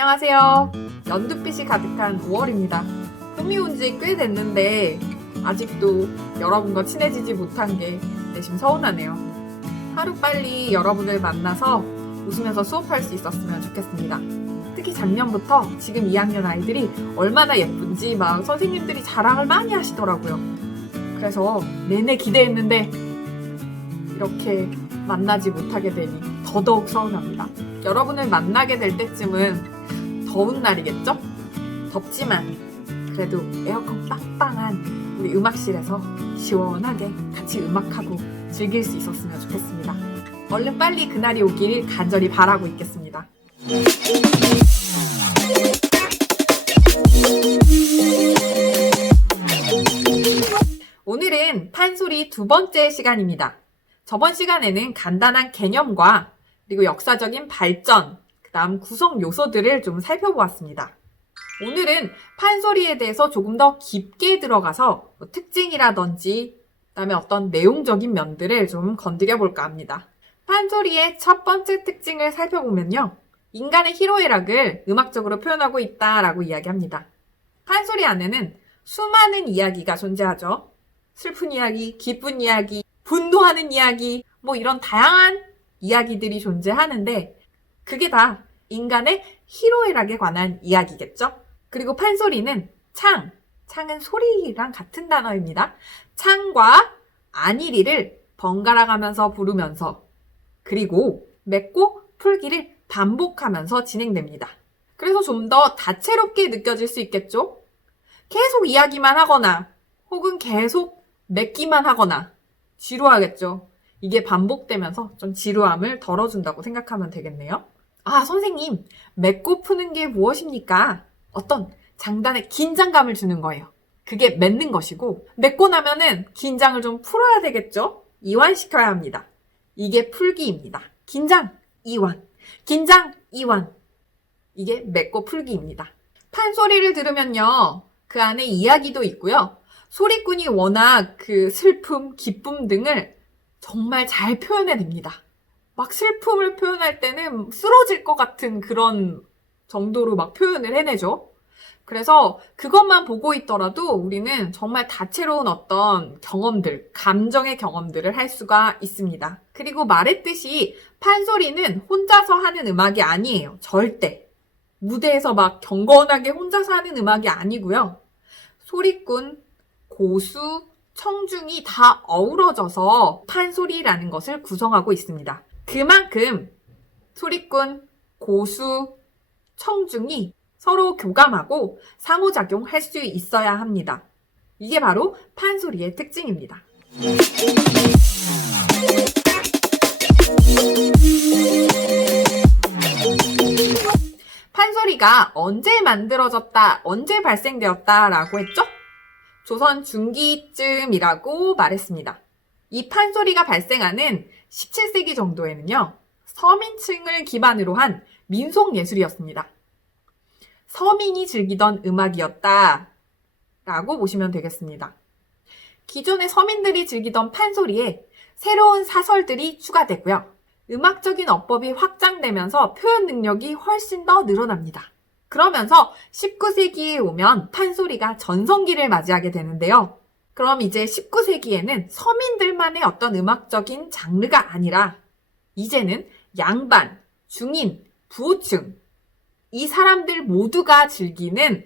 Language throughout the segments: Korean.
안녕하세요. 연두빛이 가득한 5월입니다. 봄이 온 지 꽤 됐는데 아직도 여러분과 친해지지 못한 게 내심 서운하네요. 하루빨리 여러분을 만나서 웃으면서 수업할 수 있었으면 좋겠습니다. 특히 작년부터 지금 2학년 아이들이 얼마나 예쁜지 막 선생님들이 자랑을 많이 하시더라고요. 그래서 내내 기대했는데 이렇게 만나지 못하게 되니 더더욱 서운합니다. 여러분을 만나게 될 때쯤은 더운 날이겠죠? 덥지만 그래도 에어컨 빵빵한 우리 음악실에서 시원하게 같이 음악하고 즐길 수 있었으면 좋겠습니다. 얼른 빨리 그날이 오길 간절히 바라고 있겠습니다. 오늘은 판소리 두 번째 시간입니다. 저번 시간에는 간단한 개념과 그리고 역사적인 발전, 그 다음 구성 요소들을 좀 살펴보았습니다. 오늘은 판소리에 대해서 조금 더 깊게 들어가서 특징이라든지 그다음에 어떤 내용적인 면들을 좀 건드려 볼까 합니다. 판소리의 첫 번째 특징을 살펴보면요. 인간의 희로애락을 음악적으로 표현하고 있다라고 이야기합니다. 판소리 안에는 수많은 이야기가 존재하죠. 슬픈 이야기, 기쁜 이야기, 분노하는 이야기, 이런 다양한 이야기들이 존재하는데 그게 다 인간의 희로애락에 관한 이야기겠죠? 그리고 판소리는 창은 소리랑 같은 단어입니다. 창과 안일이를 번갈아 가면서 부르면서 그리고 맺고 풀기를 반복하면서 진행됩니다. 그래서 좀 더 다채롭게 느껴질 수 있겠죠? 계속 이야기만 하거나 혹은 계속 맺기만 하거나 지루하겠죠. 이게 반복되면서 좀 지루함을 덜어준다고 생각하면 되겠네요. 아, 선생님, 맺고 푸는 게 무엇입니까? 어떤 장단의 긴장감을 주는 거예요. 그게 맺는 것이고 맺고 나면은 긴장을 좀 풀어야 되겠죠? 이완시켜야 합니다. 이게 풀기입니다. 긴장, 이완. 긴장, 이완. 이게 맺고 풀기입니다. 판소리를 들으면요. 그 안에 이야기도 있고요. 소리꾼이 워낙 그 슬픔, 기쁨 등을 정말 잘 표현해냅니다. 막 슬픔을 표현할 때는 쓰러질 것 같은 그런 정도로 막 표현을 해내죠. 그래서 그것만 보고 있더라도 우리는 정말 다채로운 어떤 경험들, 감정의 경험들을 할 수가 있습니다. 그리고 말했듯이 판소리는 혼자서 하는 음악이 아니에요. 절대. 무대에서 막 경건하게 혼자서 하는 음악이 아니고요. 소리꾼, 고수, 청중이 다 어우러져서 판소리라는 것을 구성하고 있습니다. 그만큼 소리꾼, 고수, 청중이 서로 교감하고 상호작용할 수 있어야 합니다. 이게 바로 판소리의 특징입니다. 판소리가 언제 만들어졌다, 언제 발생되었다라고 했죠? 조선 중기쯤이라고 말했습니다. 이 판소리가 발생하는 17세기 정도에는요. 서민층을 기반으로 한 민속예술이었습니다. 서민이 즐기던 음악이었다라고 보시면 되겠습니다. 기존의 서민들이 즐기던 판소리에 새로운 사설들이 추가되고요. 음악적인 어법이 확장되면서 표현 능력이 훨씬 더 늘어납니다. 그러면서 19세기에 오면 판소리가 전성기를 맞이하게 되는데요. 그럼 이제 19세기에는 서민들만의 어떤 음악적인 장르가 아니라 이제는 양반, 중인, 부호층 이 사람들 모두가 즐기는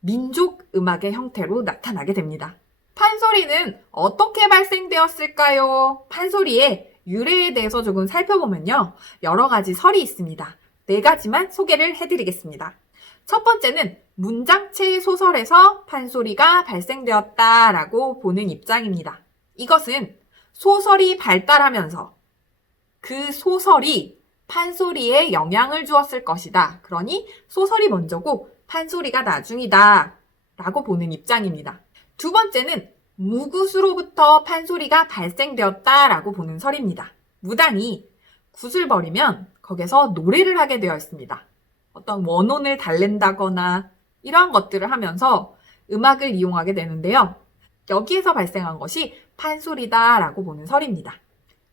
민족 음악의 형태로 나타나게 됩니다. 판소리는 어떻게 발생되었을까요? 판소리의 유래에 대해서 조금 살펴보면요. 여러 가지 설이 있습니다. 4가지만 소개를 해드리겠습니다. 첫 번째는 문장체 소설에서 판소리가 발생되었다라고 보는 입장입니다. 이것은 소설이 발달하면서 그 소설이 판소리에 영향을 주었을 것이다. 그러니 소설이 먼저고 판소리가 나중이다 라고 보는 입장입니다. 두 번째는 무굿으로부터 판소리가 발생되었다라고 보는 설입니다. 무당이 굿을 버리면 거기서 노래를 하게 되어 있습니다. 어떤 원혼을 달랜다거나 이러한 것들을 하면서 음악을 이용하게 되는데요. 여기에서 발생한 것이 판소리다라고 보는 설입니다.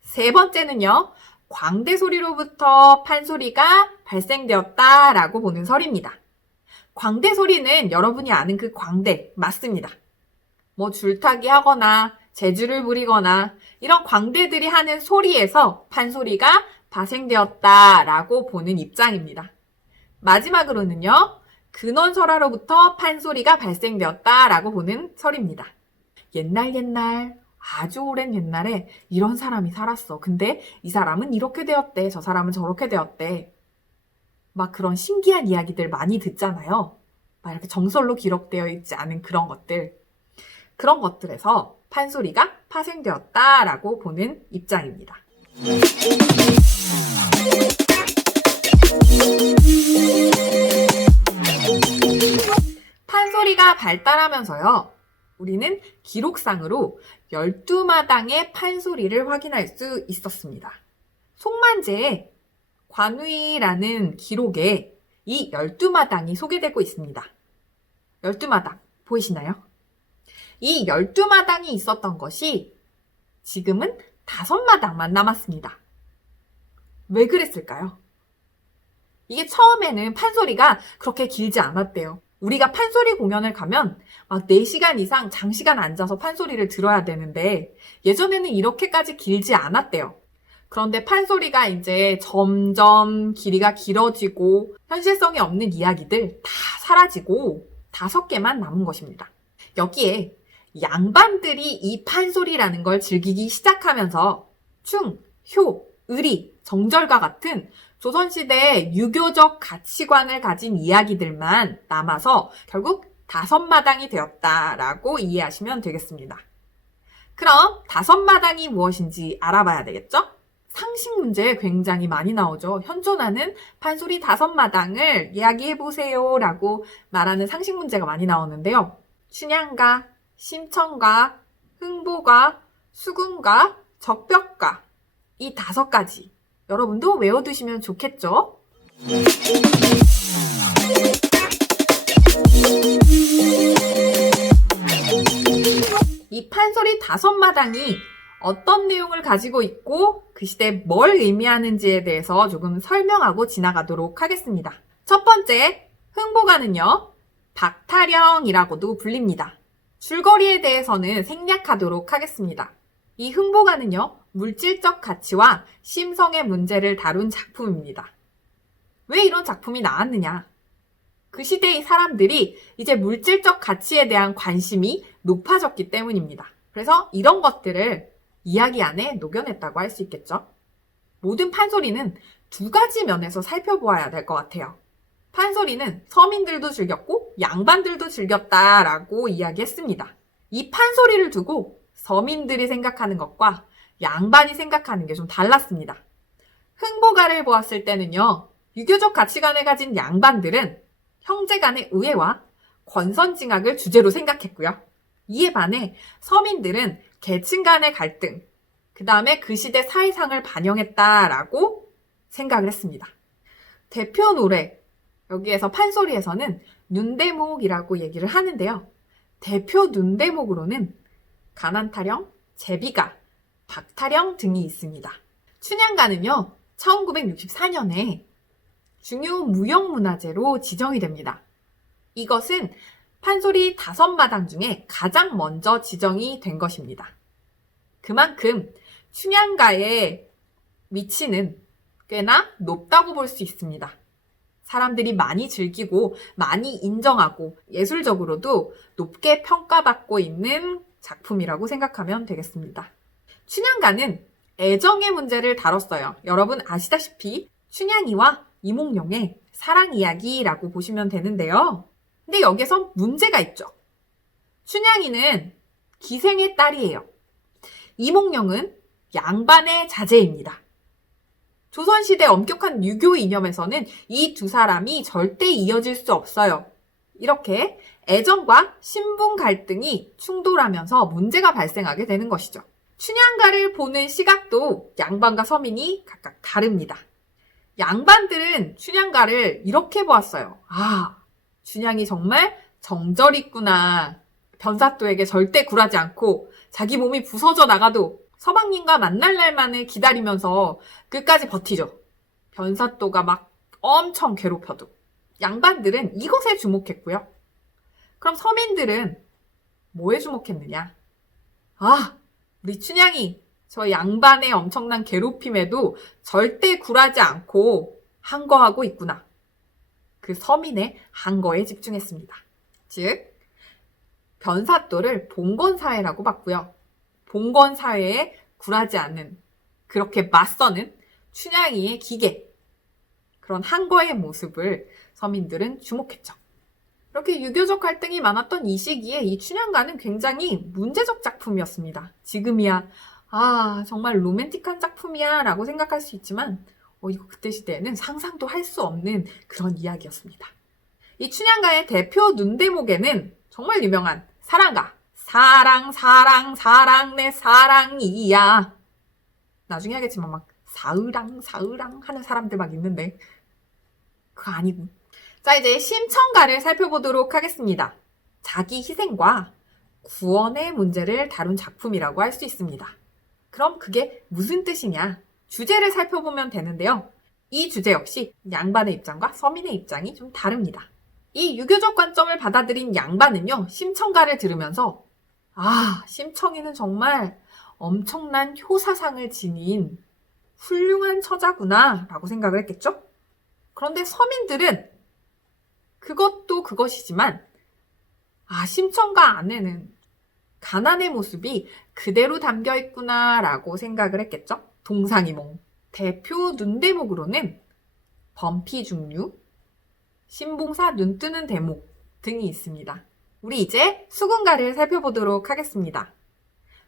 세 번째는요. 광대 소리로부터 판소리가 발생되었다라고 보는 설입니다. 광대 소리는 여러분이 아는 그 광대 맞습니다. 뭐 줄타기 하거나 재주를 부리거나 이런 광대들이 하는 소리에서 판소리가 발생되었다라고 보는 입장입니다. 마지막으로는요, 근원설화로부터 판소리가 발생되었다라고 보는 설입니다. 옛날 아주 오랜 옛날에 이런 사람이 살았어. 근데 이 사람은 이렇게 되었대. 저 사람은 저렇게 되었대. 막 그런 신기한 이야기들 많이 듣잖아요. 막 이렇게 정설로 기록되어 있지 않은 그런 것들. 그런 것들에서 판소리가 파생되었다라고 보는 입장입니다. 판소리가 발달하면서요, 우리는 기록상으로 12마당의 판소리를 확인할 수 있었습니다. 송만제의 관위라는 기록에 이 12마당이 소개되고 있습니다. 12마당 보이시나요? 이 12마당이 있었던 것이 지금은 5마당만 남았습니다. 왜 그랬을까요? 이게 처음에는 판소리가 그렇게 길지 않았대요. 우리가 판소리 공연을 가면 막 4시간 이상 장시간 앉아서 판소리를 들어야 되는데 예전에는 이렇게까지 길지 않았대요. 그런데 판소리가 이제 점점 길이가 길어지고 현실성이 없는 이야기들 다 사라지고 5개만 남은 것입니다. 여기에 양반들이 이 판소리라는 걸 즐기기 시작하면서 충, 효, 의리, 정절과 같은 조선시대의 유교적 가치관을 가진 이야기들만 남아서 결국 5마당이 되었다라고 이해하시면 되겠습니다. 그럼 5마당이 무엇인지 알아봐야 되겠죠? 상식 문제에 굉장히 많이 나오죠. 현존하는 판소리 5마당을 이야기해보세요 라고 말하는 상식 문제가 많이 나오는데요. 춘향가, 심청가, 흥보가, 수궁가, 적벽가 이 5가지 여러분도 외워두시면 좋겠죠? 이 판소리 5마당이 어떤 내용을 가지고 있고 그 시대에 뭘 의미하는지에 대해서 조금 설명하고 지나가도록 하겠습니다. 첫 번째, 흥보가는요, 박타령이라고도 불립니다. 줄거리에 대해서는 생략하도록 하겠습니다. 이 흥보가는요, 물질적 가치와 심성의 문제를 다룬 작품입니다. 왜 이런 작품이 나왔느냐? 그 시대의 사람들이 이제 물질적 가치에 대한 관심이 높아졌기 때문입니다. 그래서 이런 것들을 이야기 안에 녹여냈다고 할 수 있겠죠. 모든 판소리는 2가지 면에서 살펴보아야 될 것 같아요. 판소리는 서민들도 즐겼고 양반들도 즐겼다라고 이야기했습니다. 이 판소리를 두고 서민들이 생각하는 것과 양반이 생각하는 게 좀 달랐습니다. 흥보가를 보았을 때는요, 유교적 가치관을 가진 양반들은 형제 간의 우애와 권선징악을 주제로 생각했고요. 이에 반해 서민들은 계층 간의 갈등, 그 다음에 그 시대 사회상을 반영했다라고 생각을 했습니다. 대표 노래, 여기에서 판소리에서는 눈대목이라고 얘기를 하는데요. 대표 눈대목으로는 가난타령, 제비가, 박타령 등이 있습니다. 춘향가는요, 1964년에 중요 무형문화재로 지정이 됩니다. 이것은 판소리 5마당 중에 가장 먼저 지정이 된 것입니다. 그만큼 춘향가의 위치는 꽤나 높다고 볼 수 있습니다. 사람들이 많이 즐기고 많이 인정하고 예술적으로도 높게 평가받고 있는 작품이라고 생각하면 되겠습니다. 춘향가는 애정의 문제를 다뤘어요. 여러분 아시다시피 춘향이와 이몽룡의 사랑 이야기라고 보시면 되는데요. 근데 여기서 문제가 있죠. 춘향이는 기생의 딸이에요. 이몽룡은 양반의 자제입니다. 조선시대 엄격한 유교 이념에서는 이 2사람이 절대 이어질 수 없어요. 이렇게 애정과 신분 갈등이 충돌하면서 문제가 발생하게 되는 것이죠. 춘향가를 보는 시각도 양반과 서민이 각각 다릅니다. 양반들은 춘향가를 이렇게 보았어요. 아, 춘향이 정말 정절 있구나. 변사또에게 절대 굴하지 않고 자기 몸이 부서져 나가도 서방님과 만날 날만을 기다리면서 끝까지 버티죠. 변사또가 막 엄청 괴롭혀도. 양반들은 이것에 주목했고요. 그럼 서민들은 뭐에 주목했느냐? 아, 우리 춘향이 저 양반의 엄청난 괴롭힘에도 절대 굴하지 않고 항거하고 있구나. 그 서민의 항거에 집중했습니다. 즉, 변사또를 봉건사회라고 봤고요. 봉건사회에 굴하지 않는, 그렇게 맞서는 춘향이의 기계, 그런 항거의 모습을 서민들은 주목했죠. 이렇게 유교적 갈등이 많았던 이 시기에 이 춘향가는 굉장히 문제적 작품이었습니다. 지금이야 정말 로맨틱한 작품이야 라고 생각할 수 있지만 이거 그때 시대에는 상상도 할 수 없는 그런 이야기였습니다. 이 춘향가의 대표 눈대목에는 정말 유명한 사랑가, 사랑 사랑 사랑 내 사랑이야. 나중에 하겠지만 막 사으랑 사으랑 하는 사람들 막 있는데 그거 아니고. 자, 이제 심청가를 살펴보도록 하겠습니다. 자기 희생과 구원의 문제를 다룬 작품이라고 할 수 있습니다. 그럼 그게 무슨 뜻이냐? 주제를 살펴보면 되는데요. 이 주제 역시 양반의 입장과 서민의 입장이 좀 다릅니다. 이 유교적 관점을 받아들인 양반은요, 심청가를 들으면서 심청이는 정말 엄청난 효사상을 지닌 훌륭한 처자구나 라고 생각을 했겠죠? 그런데 서민들은 그것도 그것이지만 심청가 안에는 가난의 모습이 그대로 담겨있구나 라고 생각을 했겠죠? 동상이몽. 대표 눈대목으로는 범피중류, 신봉사 눈뜨는 대목 등이 있습니다. 우리 이제 수군가를 살펴보도록 하겠습니다.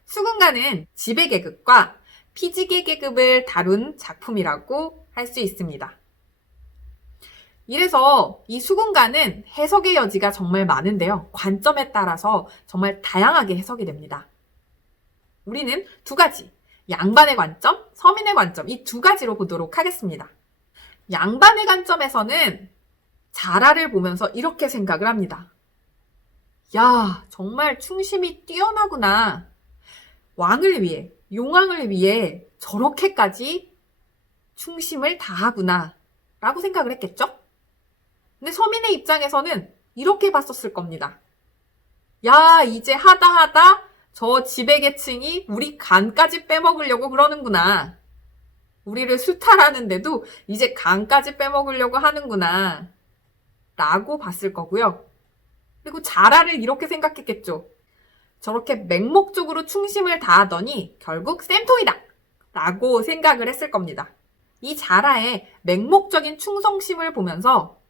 수군가는 지배계급과 피지계계급을 다룬 작품이라고 할 수 있습니다. 이래서 이 수군가는 해석의 여지가 정말 많은데요. 관점에 따라서 정말 다양하게 해석이 됩니다. 우리는 두 가지, 양반의 관점, 서민의 관점, 이 두 가지로 보도록 하겠습니다. 양반의 관점에서는 자라를 보면서 이렇게 생각을 합니다. 야, 정말 충심이 뛰어나구나. 왕을 위해, 용왕을 위해 저렇게까지 충심을 다하구나 라고 생각을 했겠죠? 근데 서민의 입장에서는 이렇게 봤었을 겁니다. 야, 이제 하다 저 지배계층이 우리 간까지 빼먹으려고 그러는구나. 우리를 수탈하는데도 이제 간까지 빼먹으려고 하는구나 라고 봤을 거고요. 그리고 자라를 이렇게 생각했겠죠. 저렇게 맹목적으로 충심을 다하더니 결국 쌤통이다 라고 생각을 했을 겁니다. 이 자라의 맹목적인 충성심을 보면서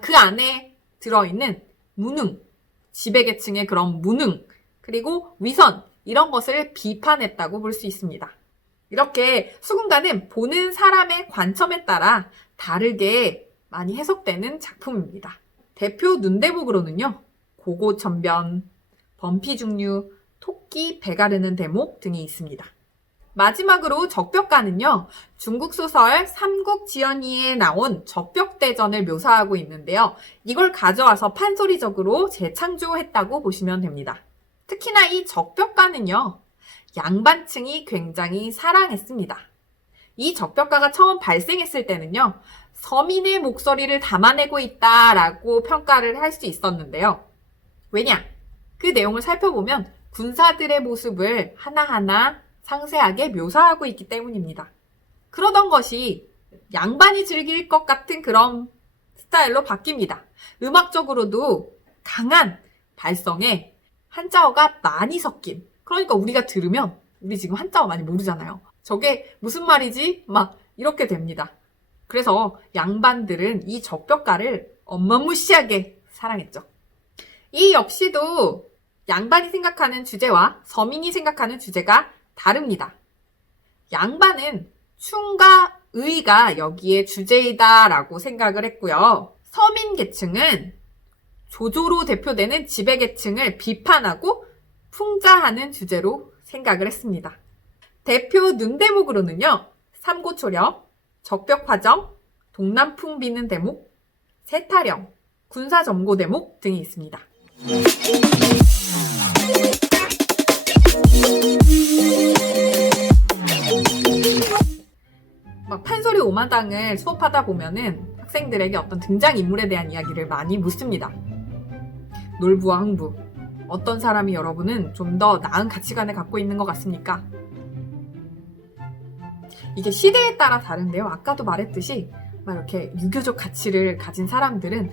그 안에 들어있는 무능, 지배계층의 그런 무능, 그리고 위선, 이런 것을 비판했다고 볼 수 있습니다. 이렇게 수군가는 보는 사람의 관점에 따라 다르게 많이 해석되는 작품입니다. 대표 눈대목으로는요, 고고천변, 범피중류, 토끼 배 가르는 대목 등이 있습니다. 마지막으로 적벽가는요, 중국 소설 삼국지연이에 나온 적벽대전을 묘사하고 있는데요. 이걸 가져와서 판소리적으로 재창조했다고 보시면 됩니다. 특히나 이 적벽가는요, 양반층이 굉장히 사랑했습니다. 이 적벽가가 처음 발생했을 때는요, 서민의 목소리를 담아내고 있다라고 평가를 할 수 있었는데요. 왜냐? 그 내용을 살펴보면 군사들의 모습을 하나하나 상세하게 묘사하고 있기 때문입니다. 그러던 것이 양반이 즐길 것 같은 그런 스타일로 바뀝니다. 음악적으로도 강한 발성에 한자어가 많이 섞인, 그러니까 우리가 들으면 우리 지금 한자어 많이 모르잖아요. 저게 무슨 말이지? 막 이렇게 됩니다. 그래서 양반들은 이 적벽가를 어마무시하게 사랑했죠. 이 역시도 양반이 생각하는 주제와 서민이 생각하는 주제가 다릅니다. 양반은 충과 의가 여기에 주제이다라고 생각을 했고요. 서민 계층은 조조로 대표되는 지배계층을 비판하고 풍자하는 주제로 생각을 했습니다. 대표 눈대목으로는요, 삼고초령, 적벽화정, 동남풍 비는 대목, 세타령, 군사점고 대목 등이 있습니다. 5마당을 수업하다 보면은 학생들에게 어떤 등장인물에 대한 이야기를 많이 묻습니다. 놀부와 흥부. 어떤 사람이 여러분은 좀 더 나은 가치관을 갖고 있는 것 같습니까? 이게 시대에 따라 다른데요. 아까도 말했듯이 막 이렇게 유교적 가치를 가진 사람들은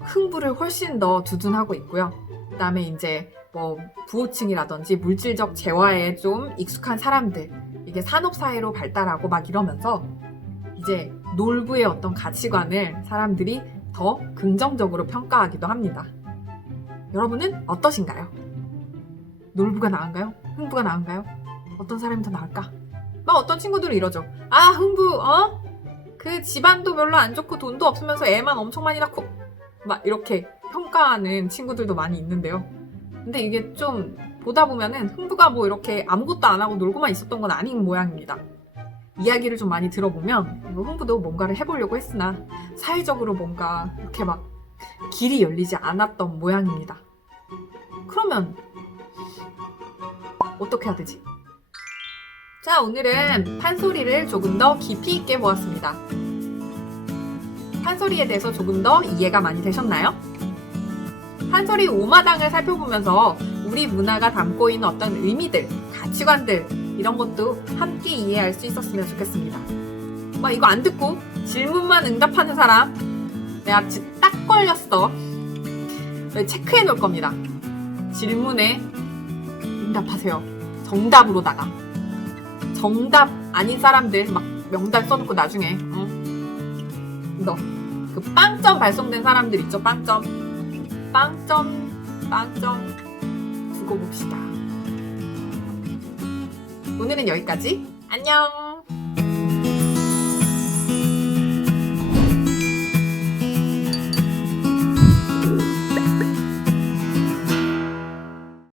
흥부를 훨씬 더 두둔하고 있고요. 그 다음에 이제 뭐 부호층이라든지 물질적 재화에 좀 익숙한 사람들, 이게 산업사회로 발달하고 막 이러면서 이제 놀부의 어떤 가치관을 사람들이 더 긍정적으로 평가하기도 합니다. 여러분은 어떠신가요? 놀부가 나은가요? 흥부가 나은가요? 어떤 사람이 더 나을까? 막 어떤 친구들은 이러죠. 아, 흥부, 그 집안도 별로 안 좋고 돈도 없으면서 애만 엄청 많이 낳고 막 이렇게 평가하는 친구들도 많이 있는데요. 근데 이게 좀 보다 보면은 흥부가 뭐 이렇게 아무것도 안 하고 놀고만 있었던 건 아닌 모양입니다. 이야기를 좀 많이 들어보면 흥부도 뭔가를 해보려고 했으나 사회적으로 뭔가 이렇게 막 길이 열리지 않았던 모양입니다. 그러면 어떻게 해야 되지? 자, 오늘은 판소리를 조금 더 깊이 있게 보았습니다. 판소리에 대해서 조금 더 이해가 많이 되셨나요? 판소리 5마당을 살펴보면서 우리 문화가 담고 있는 어떤 의미들, 가치관들 이런 것도 함께 이해할 수 있었으면 좋겠습니다. 막 이거 안 듣고 질문만 응답하는 사람 내가 진짜 딱 걸렸어. 체크해 놓을 겁니다. 질문에 응답하세요. 정답으로다가. 정답 아닌 사람들 막 명단 써놓고 나중에 너 그 빵점 발송된 사람들 있죠? 빵점 두고 봅시다. 오늘은 여기까지. 안녕.